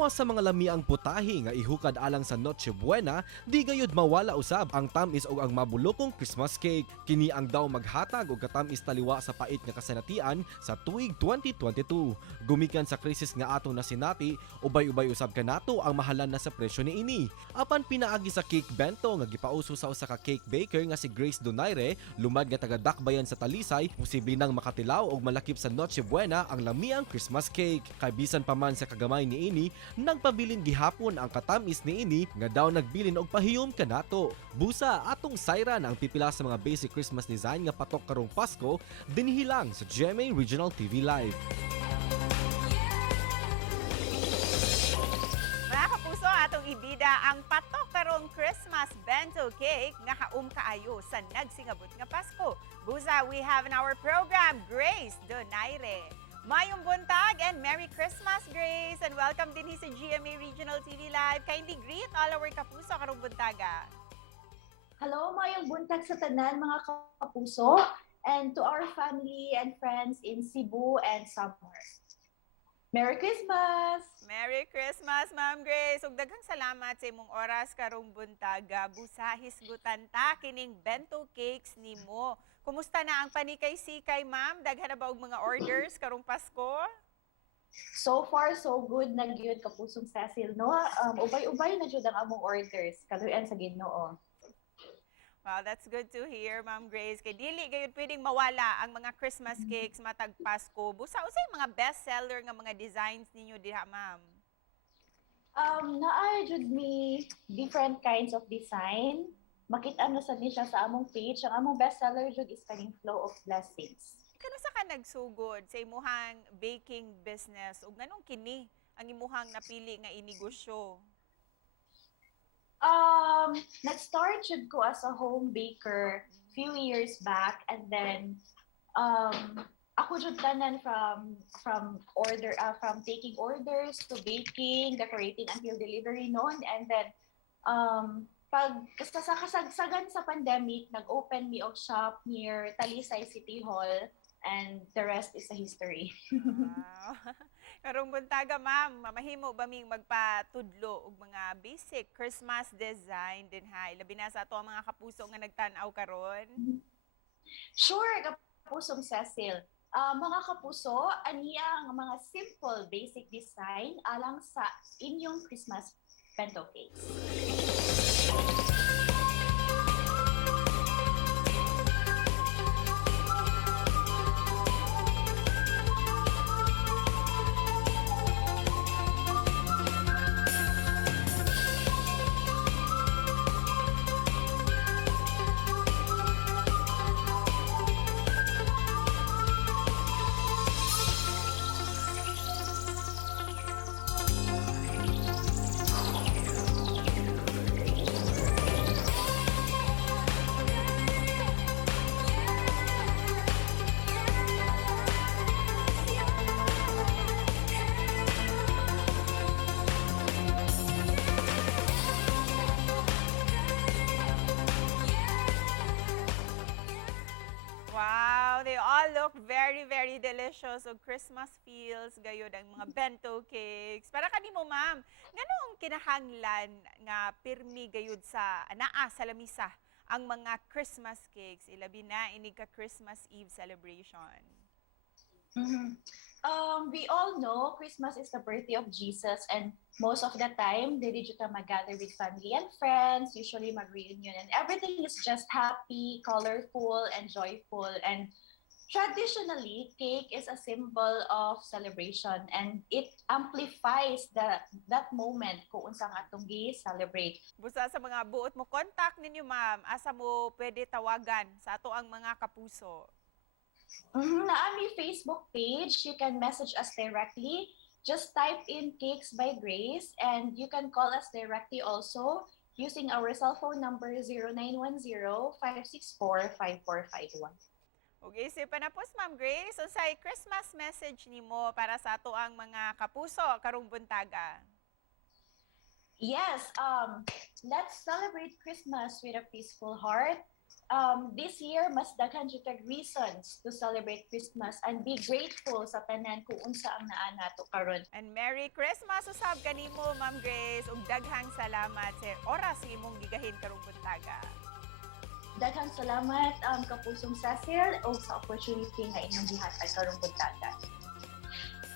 Gawa sa mga lamiang putahe nga ihukad alang sa Noche Buena, di gayud mawala usab ang tamis o ang mabulokong Christmas cake. Kini ang daw maghatag og katamis taliwa sa pait nga kasanatian sa tuig 2022. Gumikan sa krisis nga atong nasinati, ubay-ubay usab kanato ang mahalan na sa presyo niini. Apan pinaagi sa cake Bento nga gipauso sa usa ka cake baker nga si Grace Donayre, lumad nga taga-Dakbayan sa Talisay, posible nang makatilaw og malakip sa Noche Buena ang lamiang Christmas cake. Kay bisan pa man sa kagamay niini, nagpabilin gihapon ang katamis niini nga daw nagbilin og pahiyom kanato. Busa atong sayran ang pipila sa mga basic Christmas design nga patok karong Pasko dinhi lang sa GMA Regional TV Live. Mga kapuso, atong ibida ang patok karong Christmas bento cake nga haum kaayo sa nagsingabot nga Pasko. Busa, we have in our program Grace Donayre. Mayong buntag and Merry Christmas, Grace! And welcome din sa GMA Regional TV Live. Kindly greet all our kapuso karong buntaga. Hello, mayong buntag sa tanan mga kapuso and to our family and friends in Cebu and Samar. Merry Christmas! Merry Christmas, Ma'am Grace! Ug daghang salamat sa imong oras karong buntaga. Busa, hisgutan ta kining bento cakes nimo. Kumusta na ang panikay-sikay, ma'am? Daghan na ba og mga orders karong Pasko? So far, so good na gyud kapusong Cecil, no? Ubay-ubay na jud ang among orders. Kaluyan sa Ginoo. Wow, that's good to hear, Ma'am Grace. Kay dili gayud pwedeng mawala ang mga Christmas cakes matag Pasko. Busa usay mga best seller nga mga designs ninyo diha, ma'am? Naay jud mi different kinds of design. Makita na sa niya sa among page. Ang among best seller jud is kaning Flow of Blessings. Kano sa ka nagsugod sa imuhang baking business ug nganong kini ang imuhang napili nga inegosyo? Nag-start jud ko as a home baker few years back, and then ako jud tanan from taking orders to baking, decorating until delivery noon, and then pag sa kasagsagan sa pandemic, nag-open mi og shop near Talisay City Hall, and the rest is a history. Wow. Karong buntaga, ma'am, mamahimo ba ming magpatudlo og mga basic Christmas design din ha? Labi na sa ato ang mga kapuso nga nagtan-aw karon. Sure, kapusong Cecil. Mga kapuso, aniya ang mga simple basic design alang sa inyong Christmas bento cakes. Wow, they all look very, very delicious. O Christmas feels, gayod ang mga bento cakes. Para kanimo, ma'am, ganong kinahanglan nga pirmi gayod sa naa sa lamisa ang mga Christmas cakes, ilabi na inig ka Christmas Eve celebration? We all know Christmas is the birthday of Jesus, and most of the time, dili jud ta mag-gather with family and friends, usually mag-reunion, and everything is just happy, colorful, and joyful. And traditionally, cake is a symbol of celebration, and it amplifies that moment kung unsang atong gi-celebrate. Busa sa mga buot mo, contact ninyo, ma'am. Asa mo pwede tawagan sa ato ang mga kapuso? Na aming Facebook page, you can message us directly. Just type in Cakes by Grace, and you can call us directly also using our cell phone number 0910-564-5451. Okay, sipa na po, Ma'am Grace. So, sa Christmas message nimo para sa ato ang mga kapuso karong buntaga? Yes, let's celebrate Christmas with a peaceful heart. this year mas daghan jud kag reasons to celebrate Christmas and be grateful sa tanan kung unsa ang naa nato karon. And Merry Christmas usab kanimo, Ma'am Grace, ug daghang salamat sa oras imong gigahin karong buntaga. Daghang salamat kapusong Cecil o sa opportunity nga inyong gihatag karong buntaga.